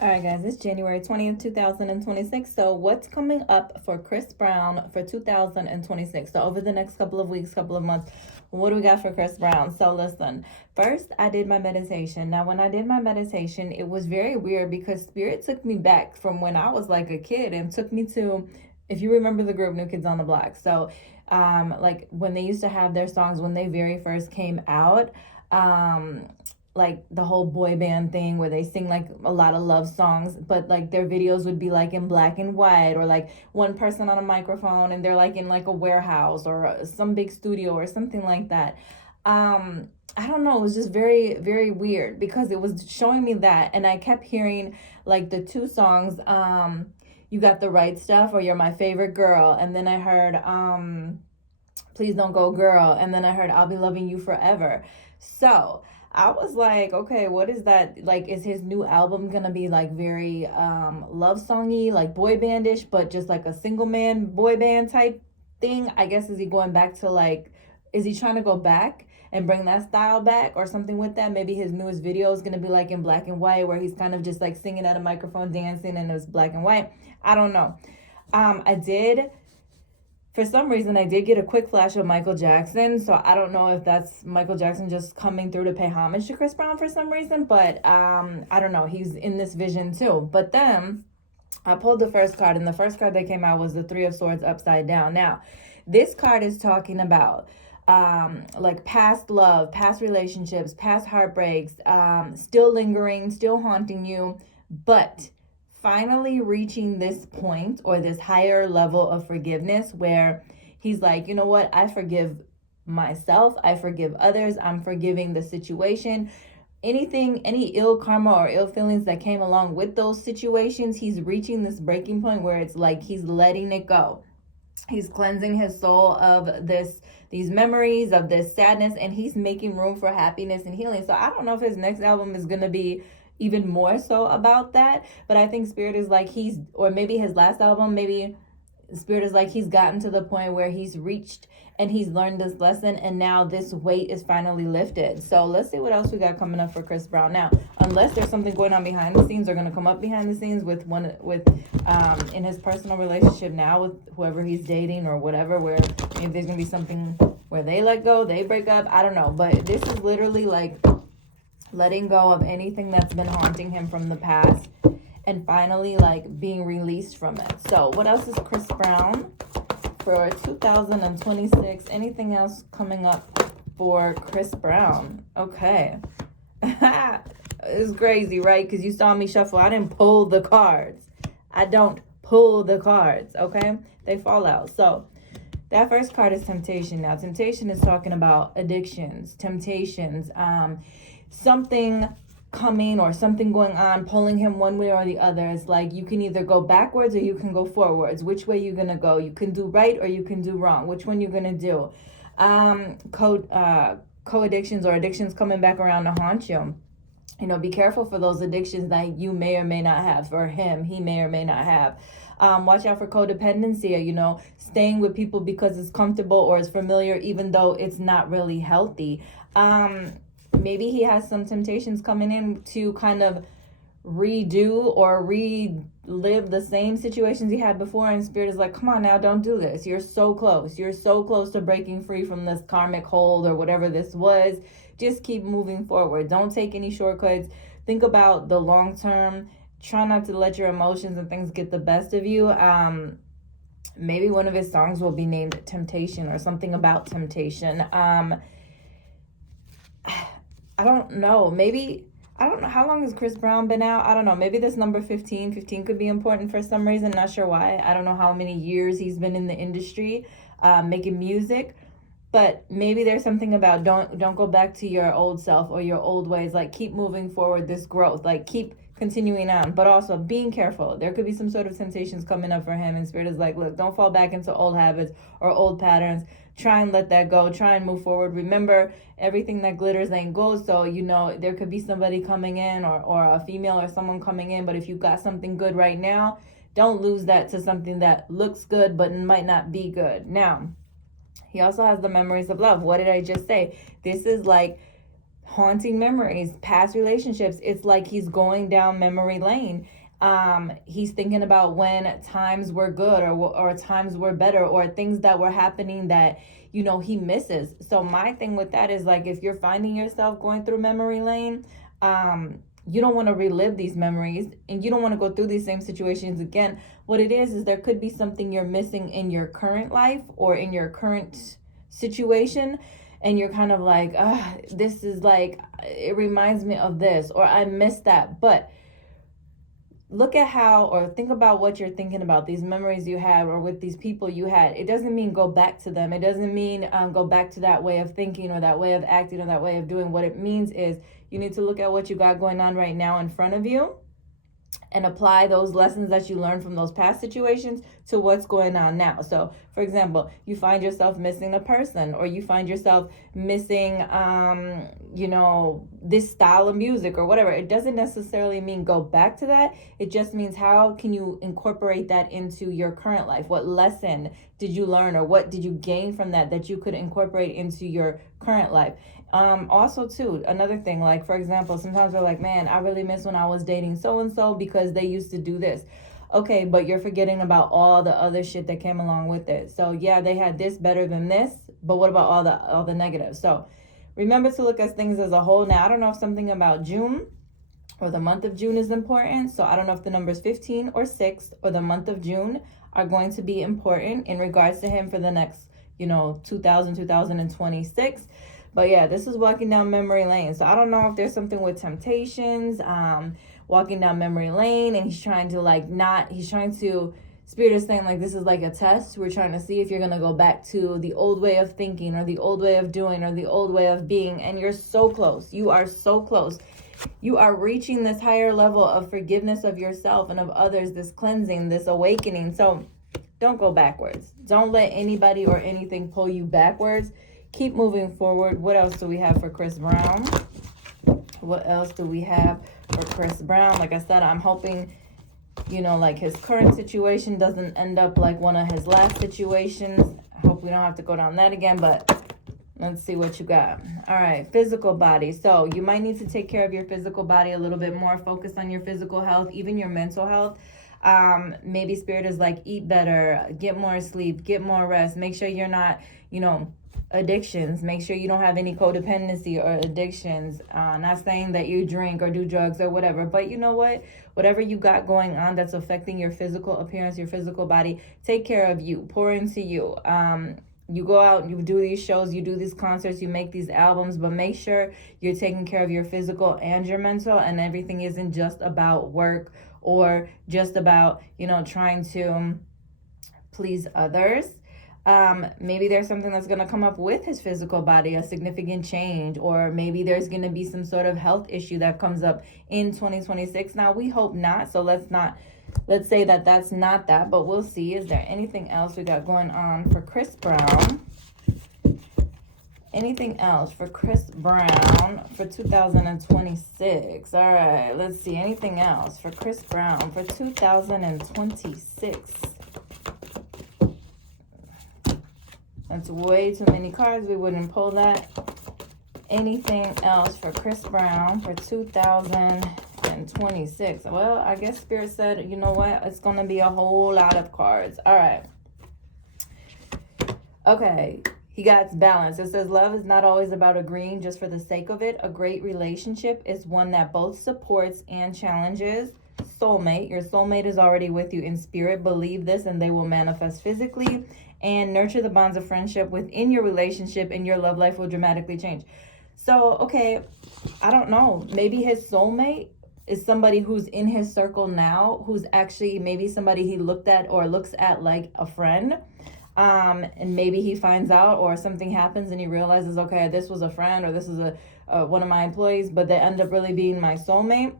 All right, guys, it's January 20th, 2026. So, what's coming up for Chris Brown for 2026? So, over the next couple of weeks, couple of months, what do we got for Chris Brown? So, listen, first, I did my meditation. Now, when I did my meditation, it was very weird because Spirit took me back from when I was like a kid and took me to, if you remember the group New Kids on the Block. So, like when they used to have their songs when they very first came out. Like the whole boy band thing where they sing like a lot of love songs, but like their videos would be like in black and white, or like one person on a microphone and they're like in like a warehouse or some big studio or something like that. I don't know, it was just very, very weird because it was showing me that, and I kept hearing like the two songs, You Got the Right Stuff or You're My Favorite Girl, and then I heard Please Don't Go Girl, and then I heard I'll Be Loving You Forever. So I was like, okay, what is that? Like, is his new album gonna be like very love songy, like boy bandish, but just like a single man boy band type thing? I guess, is he going back to like, is he trying to go back and bring that style back or something with that? Maybe his newest video is gonna be like in black and white where he's kind of just like singing at a microphone, dancing, and it's black and white. I don't know. I did, for some reason, I did get a quick flash of Michael Jackson, so I don't know if that's Michael Jackson just coming through to pay homage to Chris Brown for some reason, but I don't know, he's in this vision too. But then I pulled the first card, and the first card that came out was the Three of Swords upside down. Now, this card is talking about like past love, past relationships, past heartbreaks, still lingering, still haunting you, but finally reaching this point or this higher level of forgiveness where he's like, you know what, I forgive myself, I forgive others, I'm forgiving the situation. Anything, any ill karma or ill feelings that came along with those situations, he's reaching this breaking point where it's like he's letting it go. He's cleansing his soul of these memories, of this sadness, and he's making room for happiness and healing. So I don't know if his next album is going to be even more so about that, but I think Spirit is like or maybe his last album, maybe Spirit is like he's gotten to the point where he's reached and he's learned this lesson, and now this weight is finally lifted. So let's see what else we got coming up for Chris Brown. Now, unless there's something going on behind the scenes, they're going to come up behind the scenes with in his personal relationship now with whoever he's dating or whatever, where maybe there's going to be something where they let go, they break up, I don't know. But this is literally like letting go of anything that's been haunting him from the past and finally like being released from it. So what else is Chris Brown for 2026? Anything else coming up for Chris Brown? Okay. It's crazy, right? Because you saw me shuffle. I didn't pull the cards. I don't pull the cards, okay? They fall out. So that first card is temptation. Now, temptation is talking about addictions, temptations, something coming or something going on, pulling him one way or the other. It's like you can either go backwards or you can go forwards. Which way you gonna go? You can do right or you can do wrong. Which one you gonna do? Co-addictions or addictions coming back around to haunt you. You know, be careful for those addictions that you may or may not have, or him, he may or may not have. Watch out for codependency, you know, staying with people because it's comfortable or it's familiar, even though it's not really healthy. Maybe he has some temptations coming in to kind of redo or relive the same situations he had before, and Spirit is like, come on now, don't do this. You're so close. You're so close to breaking free from this karmic hold or whatever this was. Just keep moving forward. Don't take any shortcuts. Think about the long term. Try not to let your emotions and things get the best of you. Maybe one of his songs will be named Temptation or something about temptation. I don't know. Maybe, I don't know. How long has Chris Brown been out? I don't know. Maybe this number 15. 15 could be important for some reason. Not sure why. I don't know how many years he's been in the industry making music. But maybe there's something about don't go back to your old self or your old ways. Like, keep moving forward, this growth. Like, keep continuing on. But also being careful. There could be some sort of temptations coming up for him. And Spirit is like, look, don't fall back into old habits or old patterns. Try and let that go. Try and move forward. Remember, everything that glitters ain't gold. So, you know, there could be somebody coming in or a female or someone coming in. But if you've got something good right now, don't lose that to something that looks good but might not be good. Now, he also has the memories of love. What did I just say? This is like haunting memories, past relationships. It's like he's going down memory lane. He's thinking about when times were good, or times were better, or things that were happening that, you know, he misses. So my thing with that is, like, if you're finding yourself going through memory lane, you don't want to relive these memories, and you don't want to go through these same situations again. What it is there could be something you're missing in your current life or in your current situation, and you're kind of like, this is like, it reminds me of this, or I missed that. But look at how, or think about what you're thinking about, these memories you had, or with these people you had. It doesn't mean go back to them. It doesn't mean go back to that way of thinking, or that way of acting, or that way of doing. What it means is you need to look at what you got going on right now in front of you, and apply those lessons that you learned from those past situations to what's going on now. So, for example, you find yourself missing a person, or you find yourself missing, this style of music or whatever. It doesn't necessarily mean go back to that. It just means, how can you incorporate that into your current life? What lesson did you learn, or what did you gain from that you could incorporate into your current life? Also too, another thing, like, for example, sometimes we're like, man, I really miss when I was dating so-and-so because they used to do this. Okay, but you're forgetting about all the other shit that came along with it. So yeah, they had this better than this, but what about all the negatives? So remember to look at things as a whole. Now, I don't know if something about June or the month of June is important. So I don't know if the numbers 15 or 6 or the month of June are going to be important in regards to him for the next, 2026. But yeah, this is walking down memory lane. So I don't know if there's something with temptations, walking down memory lane, and he's trying to, Spirit is saying, like, this is like a test. We're trying to see if you're going to go back to the old way of thinking, or the old way of doing, or the old way of being. And you're so close. You are so close. You are reaching this higher level of forgiveness of yourself and of others, this cleansing, this awakening. So don't go backwards. Don't let anybody or anything pull you backwards. Keep moving forward. What else do we have for Chris Brown? What else do we have for Chris Brown? Like I said, I'm hoping, like, his current situation doesn't end up like one of his last situations. I hope we don't have to go down that again, but let's see what you got. All right, physical body. So you might need to take care of your physical body a little bit more. Focus on your physical health, even your mental health. Maybe Spirit is like, eat better, get more sleep, get more rest. Make sure you're not, addictions. Make sure you don't have any codependency or addictions. Not saying that you drink or do drugs or whatever, but you know what? Whatever you got going on that's affecting your physical appearance, your physical body, take care of you. Pour into you. You go out, you do these shows, you do these concerts, you make these albums, but make sure you're taking care of your physical and your mental, and everything isn't just about work or just about, trying to please others. Maybe there's something that's going to come up with his physical body, a significant change, or maybe there's going to be some sort of health issue that comes up in 2026. Now, we hope not, so let's say that that's not that, but we'll see. Is there anything else we got going on for Chris Brown? Anything else for Chris Brown for 2026? All right, let's see. Anything else for Chris Brown for 2026? That's way too many cards. We wouldn't pull that. Anything else for Chris Brown for 2026? Well, I guess Spirit said, you know what? It's going to be a whole lot of cards. All right. Okay. He got balance. It says, love is not always about agreeing just for the sake of it. A great relationship is one that both supports and challenges. Soulmate. Your soulmate is already with you in spirit. Believe this and they will manifest physically. And nurture the bonds of friendship within your relationship, and your love life will dramatically change. So, okay, I don't know. Maybe his soulmate is somebody who's in his circle now, who's actually maybe somebody he looked at or looks at like a friend. And maybe he finds out, or something happens and he realizes, okay, this was a friend, or this is one of my employees, but they end up really being my soulmate.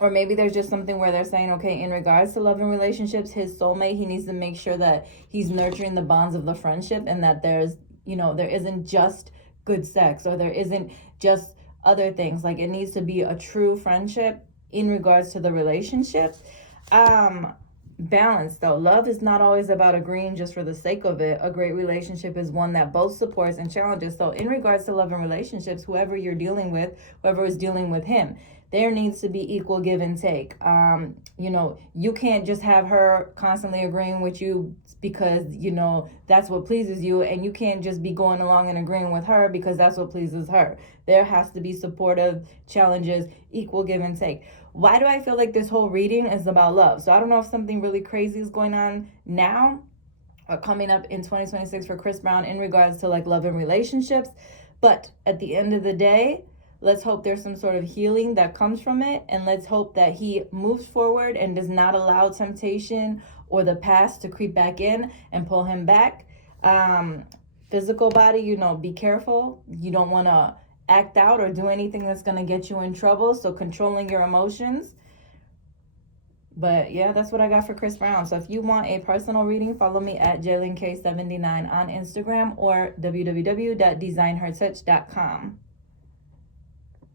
Or maybe there's just something where they're saying, okay, in regards to love and relationships, his soulmate, he needs to make sure that he's nurturing the bonds of the friendship, and that there's, there isn't just good sex, or there isn't just other things. Like, it needs to be a true friendship in regards to the relationship. balance though. Love is not always about agreeing just for the sake of it. A great relationship is one that both supports and challenges. So in regards to love and relationships, whoever you're dealing with, whoever is dealing with him, there needs to be equal give and take. You can't just have her constantly agreeing with you because, that's what pleases you. And you can't just be going along and agreeing with her because that's what pleases her. There has to be supportive challenges, equal give and take. Why do I feel like this whole reading is about love? So I don't know if something really crazy is going on now or coming up in 2026 for Chris Brown in regards to like love and relationships. But at the end of the day, let's hope there's some sort of healing that comes from it. And let's hope that he moves forward and does not allow temptation or the past to creep back in and pull him back. Physical body, be careful. You don't want to act out or do anything that's going to get you in trouble. So controlling your emotions. But yeah, that's what I got for Chris Brown. So if you want a personal reading, follow me at JaylinK79 on Instagram or www.designhertouch.com.